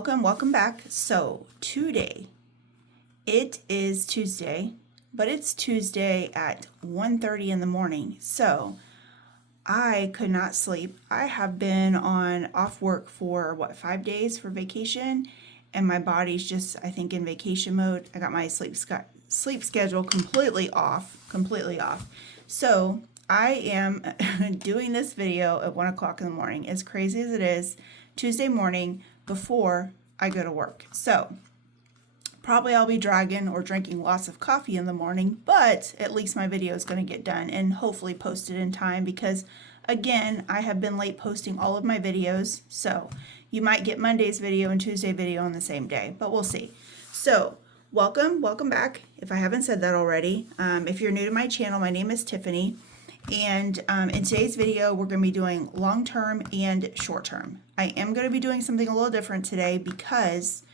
welcome back. So today, it is Tuesday, but it's Tuesday at 1:30 in the morning. So I could not sleep. I have been on off work for 5 days for vacation, and my body's just, I think, in vacation mode. I got my sleep schedule completely off. So I am doing this video at 1 o'clock in the morning, as crazy as it is, Tuesday morning before I go to work. So probably I'll be dragging or drinking lots of coffee in the morning, but at least my video is going to get done and hopefully posted in time because, again, I have been late posting all of my videos. So you might get Monday's video and Tuesday video on the same day, but we'll see. So welcome back. If I haven't said that already, if you're new to my channel, my name is Tiffany. And in today's video, we're going to be doing long-term and short-term. I am going to be doing something a little different today because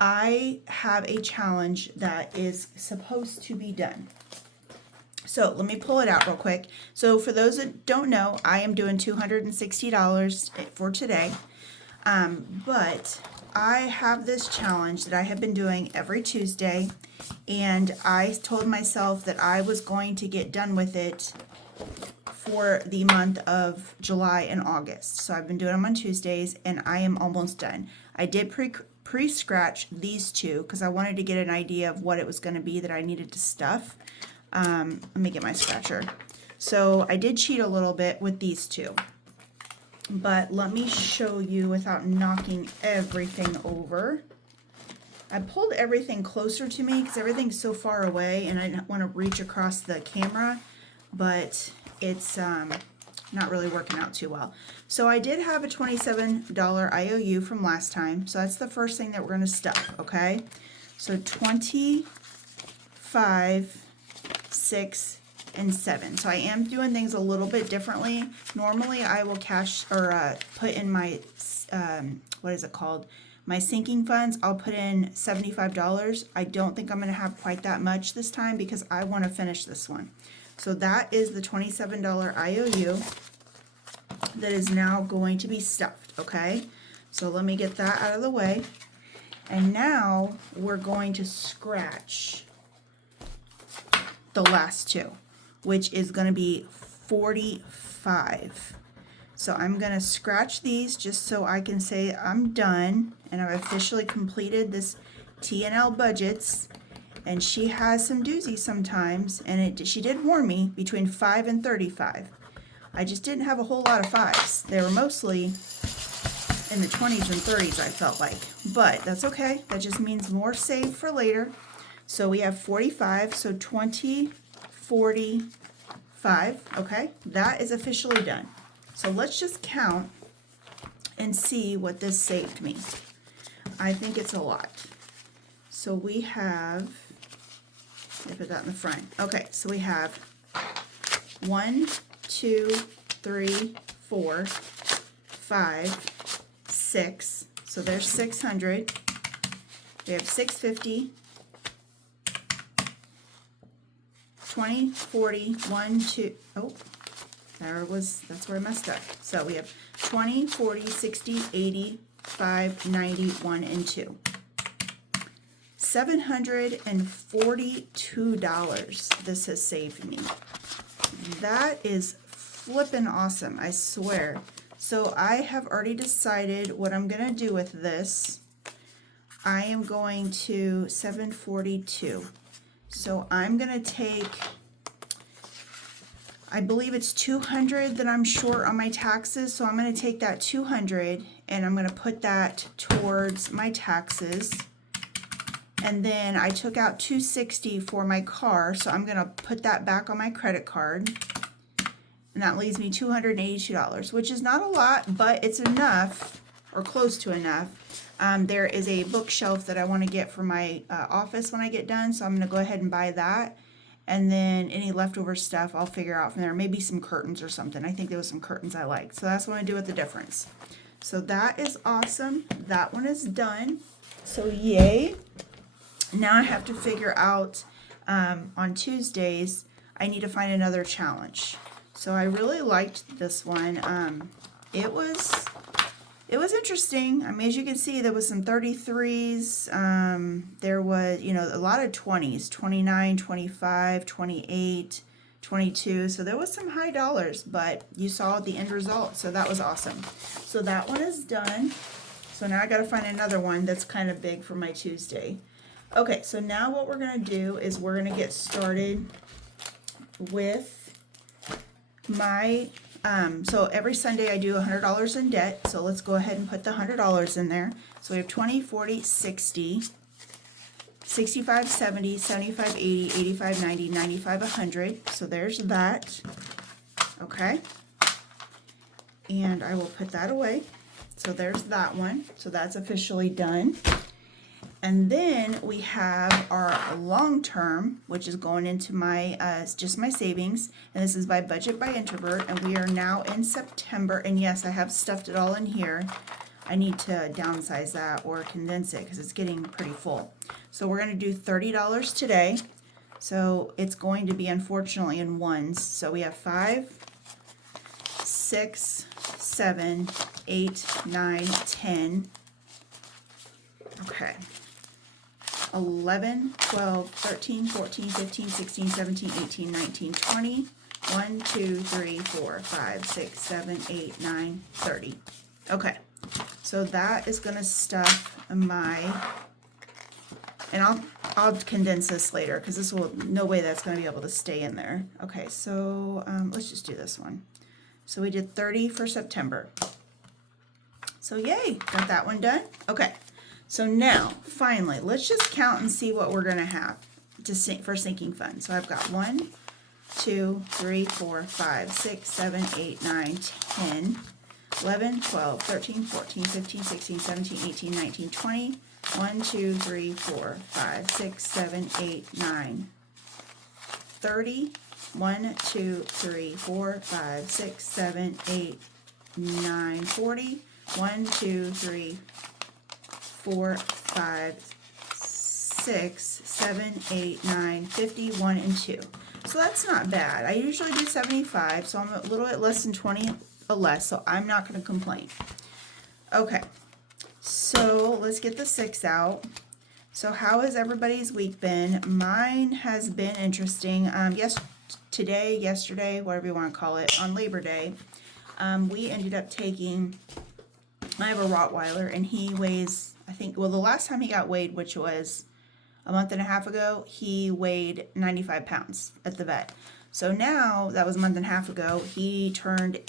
I have a challenge that is supposed to be done. So let me pull it out real quick. So for those that don't know, I am doing $260 for today. But I have this challenge that I have been doing every Tuesday, and I told myself that I was going to get done with it for the month of July and August. So I've been doing them on Tuesdays, and I am almost done. I did pre-scratch these two because I wanted to get an idea of what it was going to be that I needed to stuff. Let me get my scratcher. So I did cheat a little bit with these two, but let me show you without knocking everything over. I pulled everything closer to me because everything's so far away and I don't want to reach across the camera, but it's not really working out too well. So I did have a $27 IOU from last time, so that's the first thing that we're going to stuff, okay? So 25, 6, and 7. So I am doing things a little bit differently. Normally I will cash or put in my, what is it called? My sinking funds. I'll put in $75. I don't think I'm going to have quite that much this time because I want to finish this one. So that is the $27 IOU that is now going to be stuffed, okay? So let me get that out of the way. And now we're going to scratch the last two, which is going to be 45. So I'm going to scratch these just so I can say I'm done and I've officially completed this T&L budgets. And she has some doozies sometimes, and she did warn me between 5 and 35. I just didn't have a whole lot of 5s. They were mostly in the 20s and 30s, I felt like. But that's okay. That just means more saved for later. So we have 45, so 20, 45, okay? That is officially done. So let's just count and see what this saved me. I think it's a lot. So we have, I put that in the front. Okay, so we have 1, 2, 3, 4, 5, 6. So there's 600. We have 650, 20, 40, 1, 2. Oh, that's where I messed up. So we have 20, 40, 60, 80, 5, 90, 1, and 2. $742 this has saved me. That is flippin' awesome, I swear. So I have already decided what I'm going to do with this. I am going to 742. So I'm going to take, I believe it's 200 that I'm short on my taxes. So I'm going to take that 200 and I'm going to put that towards my taxes. And then I took out $260 for my car, so I'm going to put that back on my credit card. And that leaves me $282, which is not a lot, but it's enough, or close to enough. There is a bookshelf that I want to get for my office when I get done, so I'm going to go ahead and buy that. And then any leftover stuff I'll figure out from there. Maybe some curtains or something. I think there was some curtains I liked. So that's what I do with the difference. So that is awesome. That one is done. So yay. Now I have to figure out on Tuesdays, I need to find another challenge. So I really liked this one. It was it was interesting. I mean, as you can see, there was some 33s. There was, you know, a lot of 20s, 29, 25, 28, 22. So there was some high dollars, but you saw the end result. So that was awesome. So that one is done. So now I got to find another one that's kind of big for my Tuesday. Okay, so now what we're going to do is we're going to get started with my so every Sunday I do $100 in debt. So let's go ahead and put the $100 in there. So we have 20, 40, 60, 65, 70, 75, 80, 85, 90, 95, 100. So there's that. Okay. And I will put that away. So there's that one. So that's officially done. And then we have our long term, which is going into my just my savings, and this is by Budget by Introvert, and we are now in September. And yes, I have stuffed it all in here. I need to downsize that or condense it because it's getting pretty full. So we're going to do $30 today. So it's going to be unfortunately in ones. So we have 5, 6, 7, 8, 9, 10. Okay. 11, 12, 13, 14, 15, 16, 17, 18, 19, 20, 1, 2, 3, 4, 5, 6, 7, 8, 9, 30. Okay, so that is going to stuff my, and I'll condense this later because this will, no way that's going to be able to stay in there. Okay, so let's just do this one. So we did 30 for September. So yay, got that one done. Okay. So now, finally, let's just count and see what we're going to have for sinking fund. So I've got 1, 2, 3, 4, 5, 6, 7, 8, 9, 10, 11, 12, 13, 14, 15, 16, 17, 18, 19, 20, 1, 2, 3, 4, 5, 6, 7, 8, 9, 30, 1, 2, 3, 4, 5, 6, 7, 8, 9, 40, 1, 2, 3, 4, 5, 6, 7, 8, 9, 50, 1, and 2. So that's not bad. I usually do 75, so I'm a little bit less than 20 less, so I'm not going to complain. Okay, so let's get the 6 out. So how has everybody's week been? Mine has been interesting. Yesterday, whatever you want to call it, on Labor Day, we ended up taking, I have a Rottweiler, and he weighs, I think, well, the last time he got weighed, which was a month and a half ago, he weighed 95 pounds at the vet. So now, that was a month and a half ago, he turned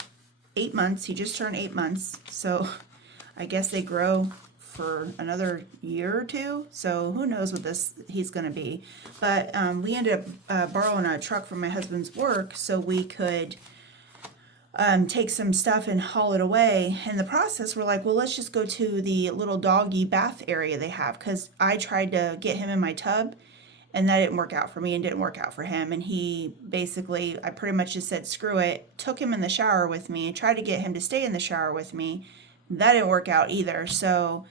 8 months. He just turned 8 months. So I guess they grow for another year or two. So who knows what he's going to be. But we ended up borrowing a truck from my husband's work so we could take some stuff and haul it away. In the process, we're like, well, let's just go to the little doggy bath area they have, because I tried to get him in my tub and that didn't work out for me and didn't work out for him. And he basically, I pretty much just said, screw it, took him in the shower with me, tried to get him to stay in the shower with me. That didn't work out either. So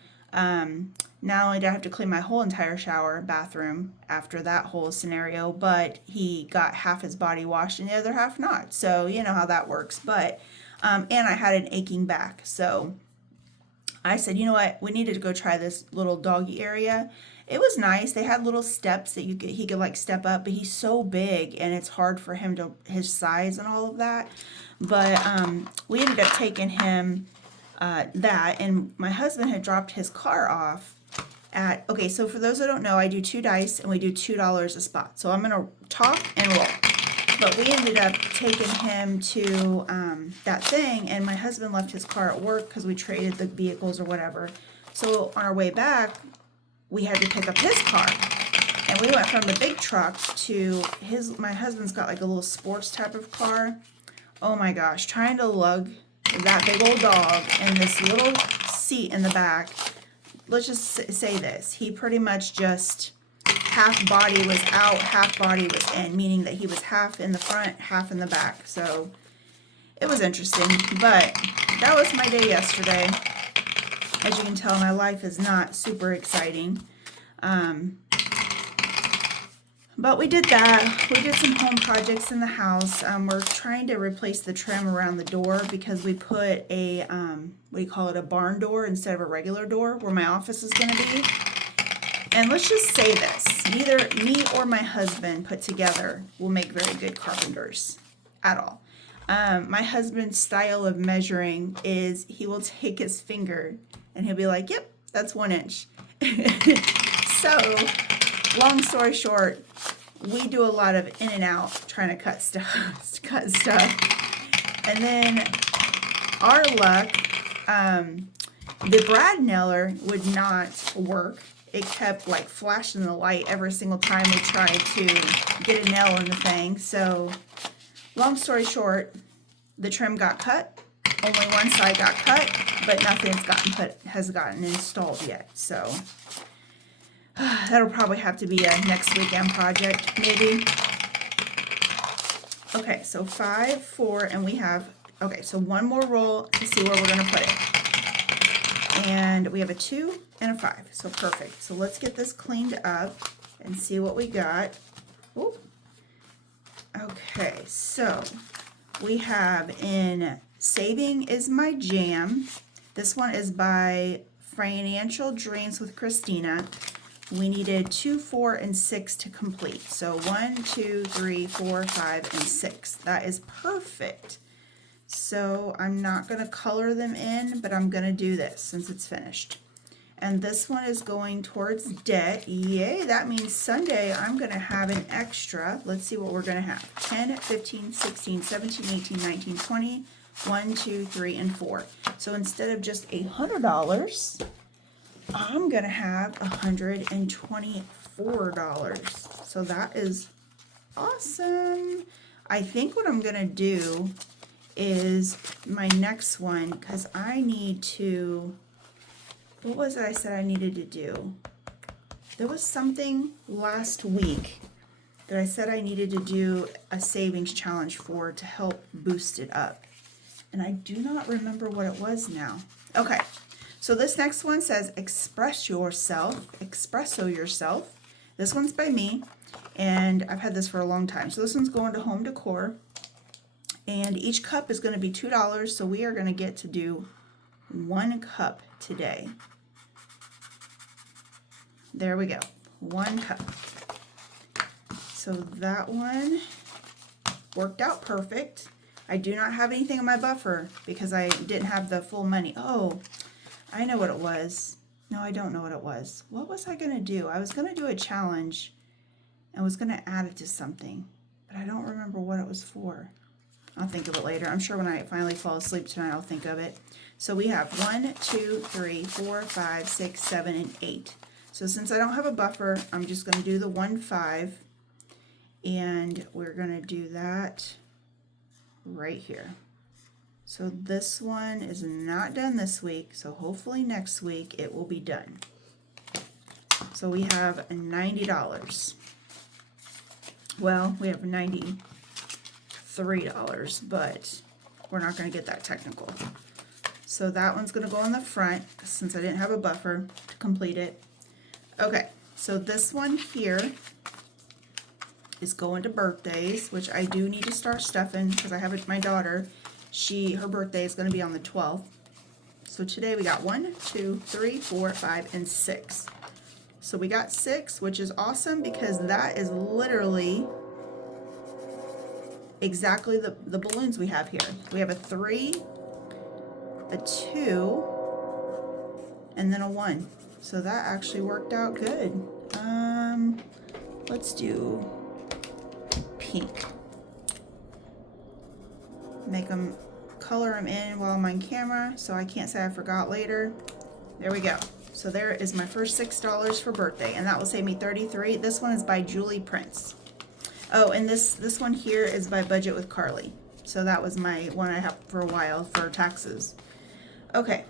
not only did I have to clean my whole entire bathroom after that whole scenario, but he got half his body washed and the other half not. So you know how that works. But and I had an aching back. So I said, you know what? We needed to go try this little doggy area. It was nice. They had little steps that he could like step up, but he's so big and it's hard for him his size and all of that. But we ended up taking him and my husband had dropped his car off okay, so for those that don't know, I do 2 dice and we do $2 a spot. So I'm going to talk and roll. But we ended up taking him to that thing, and my husband left his car at work because we traded the vehicles or whatever. So on our way back, we had to pick up his car. And we went from the big truck to my husband's got like a little sports type of car. Oh my gosh, trying to lug that big old dog in this little seat in the back. Let's just say this. He pretty much just half body was out, half body was in, meaning that he was half in the front, half in the back. So it was interesting, but that was my day yesterday. As you can tell, my life is not super exciting. But we did that. We did some home projects in the house. We're trying to replace the trim around the door because we put a, what do you call it, a barn door instead of a regular door where my office is going to be. And let's just say this, neither me or my husband put together will make very good carpenters at all. My husband's style of measuring is he will take his finger and he'll be like, yep, that's 1 inch. So, long story short, we do a lot of in and out trying to cut stuff, And then our luck, the brad nailer would not work. It kept like flashing the light every single time we tried to get a nail in the thing. So, long story short, the trim got cut. Only one side got cut, but has gotten installed yet. So that'll probably have to be a next weekend project, maybe. Okay, so 5, 4, and we have, okay, so one more roll to see where we're going to put it. And we have a 2 and a 5, so perfect. So let's get this cleaned up and see what we got. Ooh. Okay, so we have in Saving is My Jam. This one is by Financial Dreams with Christina. We needed 2, 4, and 6 to complete. So 1, 2, 3, 4, 5, and 6. That is perfect. So I'm not going to color them in, but I'm going to do this since it's finished. And this one is going towards debt. Yay, that means Sunday I'm going to have an extra. Let's see what we're going to have. 10, 15, 16, 17, 18, 19, 20, 1, 2, 3, and 4. So instead of just $100, I'm going to have $124. So that is awesome. I think what I'm going to do is my next one, because I need to, what was it I said I needed to do? There was something last week that I said I needed to do a savings challenge for to help boost it up. And I do not remember what it was now. Okay, so this next one says Express Yourself, Espresso Yourself. This one's by me, and I've had this for a long time. So this one's going to Home Decor. And each cup is going to be $2, so we are going to get to do 1 cup today. There we go, 1 cup. So that one worked out perfect. I do not have anything in my buffer because I didn't have the full money. Oh, I know what it was. No, I don't know what it was. What was I going to do? I was going to do a challenge and was going to add it to something, but I don't remember what it was for. I'll think of it later. I'm sure when I finally fall asleep tonight, I'll think of it. So we have 1, 2, 3, 4, 5, 6, 7, and 8. So since I don't have a buffer, I'm just going to do the 1, 5. And we're going to do that right here. So this one is not done this week, so hopefully next week it will be done. So we have $90. Well, we have $93, but we're not going to get that technical. So that one's going to go on the front since I didn't have a buffer to complete it. Okay, so this one here is going to birthdays, which I do need to start stuffing because I have it, my daughter. Her birthday is going to be on the 12th. So today we got 1, 2, 3, 4, 5, and 6. So we got 6, which is awesome because that is literally exactly the balloons we have here. We have a 3, a 2, and then a 1. So that actually worked out good. Let's do pink. Make them, color them in while I'm on camera so I can't say I forgot later. There we go. So there is my first $6 for birthday, and that will save me $33. This one is by Julie Prince. Oh, and this one here is by Budget with Carly. So that was my one I have for a while for taxes. Okay,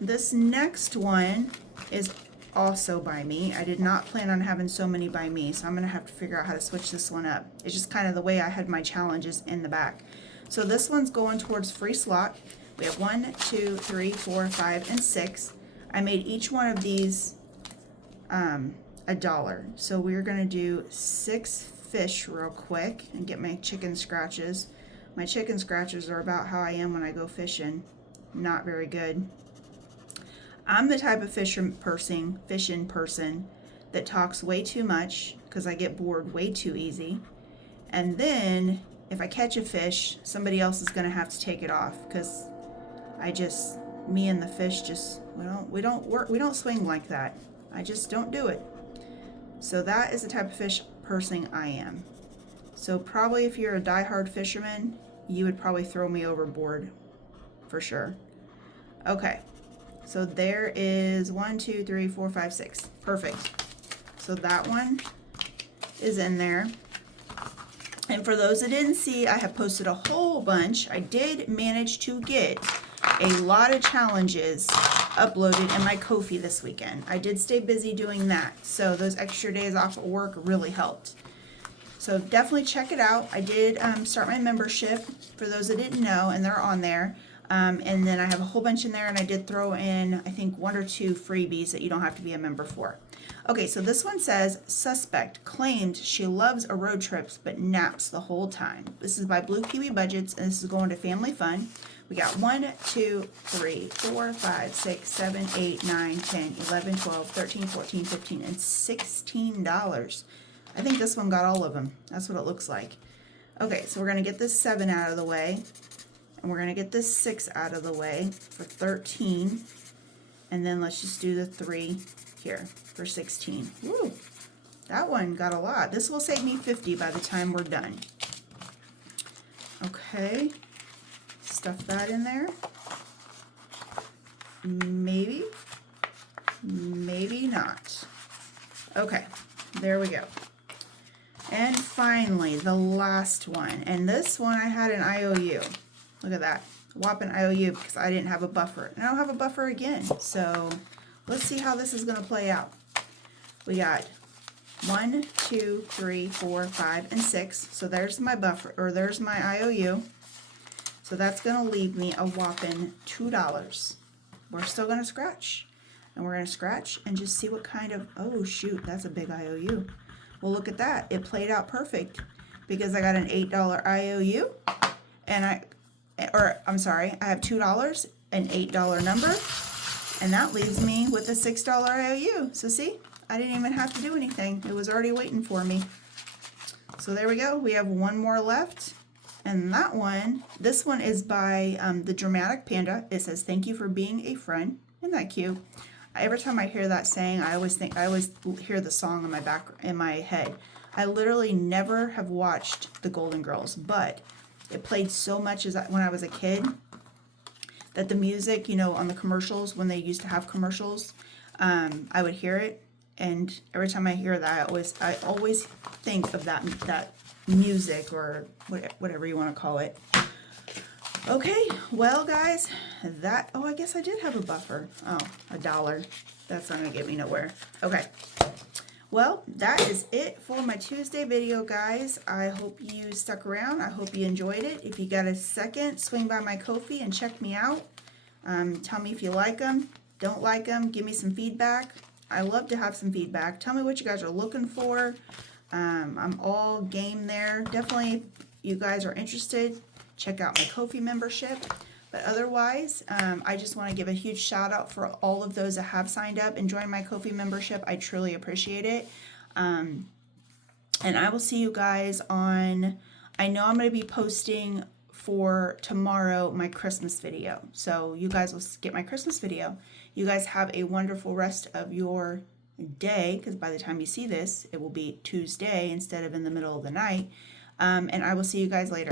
this next one is also by me. I did not plan on having so many by me, so I'm gonna have to figure out how to switch this one up. It's just kind of the way I had my challenges in the back. So this one's going towards free slot. We have 1, 2, 3, 4, 5, and 6. I made each one of these $1. So we're going to do 6 fish real quick and get my chicken scratches. My chicken scratches are about how I am when I go fishing. Not very good. I'm the type of fishing person that talks way too much because I get bored way too easy. And then if I catch a fish, somebody else is going to have to take it off because me and the fish just, we don't swing like that. I just don't do it. So that is the type of fish person I am. So probably if you're a diehard fisherman, you would probably throw me overboard for sure. Okay, so there is 1, 2, 3, 4, 5, 6. Perfect. So that one is in there. And for those that didn't see, I have posted a whole bunch. I did manage to get a lot of challenges uploaded in my Ko-fi this weekend. I did stay busy doing that, so those extra days off of work really helped. So definitely check it out. I did start my membership for those that didn't know, and they're on there. And then I have a whole bunch in there, and I did throw in, I think, 1 or 2 freebies that you don't have to be a member for. Okay, so this one says, suspect claimed she loves a road trips but naps the whole time. This is by Blue Kiwi Budgets, and this is going to Family Fun. We got 1, 2, 3, 4, 5, 6, 7, 8, 9, 10, 11, 12, 13, 14, 15, and $16. I think this one got all of them. That's what it looks like. Okay, so we're going to get this 7 out of the way. And we're going to get this 6 out of the way for 13. And then let's just do the 3 here for 16. Woo! That one got a lot. This will save me 50 by the time we're done. Okay. Stuff that in there. Maybe. Maybe not. Okay. There we go. And finally, the last one. And this one I had an IOU. Look at that. Whopping IOU because I didn't have a buffer. And I don't have a buffer again. So let's see how this is going to play out. We got 1, 2, 3, 4, 5, and 6. So there's my buffer, or there's my IOU. So that's going to leave me a whopping $2. We're still going to scratch. And we're going to scratch and just see what kind of, oh shoot, that's a big IOU. Well, look at that. It played out perfect because I got an $8 IOU and I have $2, an $8 number, and that leaves me with a $6 IOU. So see, I didn't even have to do anything. It was already waiting for me. So there we go. We have one more left. And that one, this one is by the Dramatic Panda. It says, "Thank you for being a friend." Isn't that cute? Every time I hear that saying, I always hear the song in my head. I literally never have watched The Golden Girls, but it played so much when I was a kid that the music, on the commercials, when they used to have commercials, I would hear it, and every time I hear that, I always think of that music, or whatever you want to call it. Okay, well guys, I guess I did have a buffer. Oh, $1. That's not gonna get me nowhere. Okay, well, that is it for my Tuesday video, guys. I hope you stuck around. I hope you enjoyed it. If you got a second, swing by my Ko-fi and check me out. Tell me if you like them, don't like them, give me some feedback. I love to have some feedback. Tell me what you guys are looking for. I'm all game there. Definitely, if you guys are interested, check out my Ko-fi membership. But otherwise, I just want to give a huge shout out for all of those that have signed up and joined my Ko-fi membership. I truly appreciate it. And I will see you guys on, I know I'm going to be posting for tomorrow my Christmas video. So you guys will get my Christmas video. You guys have a wonderful rest of your day, because by the time you see this, it will be Tuesday instead of in the middle of the night. And I will see you guys later.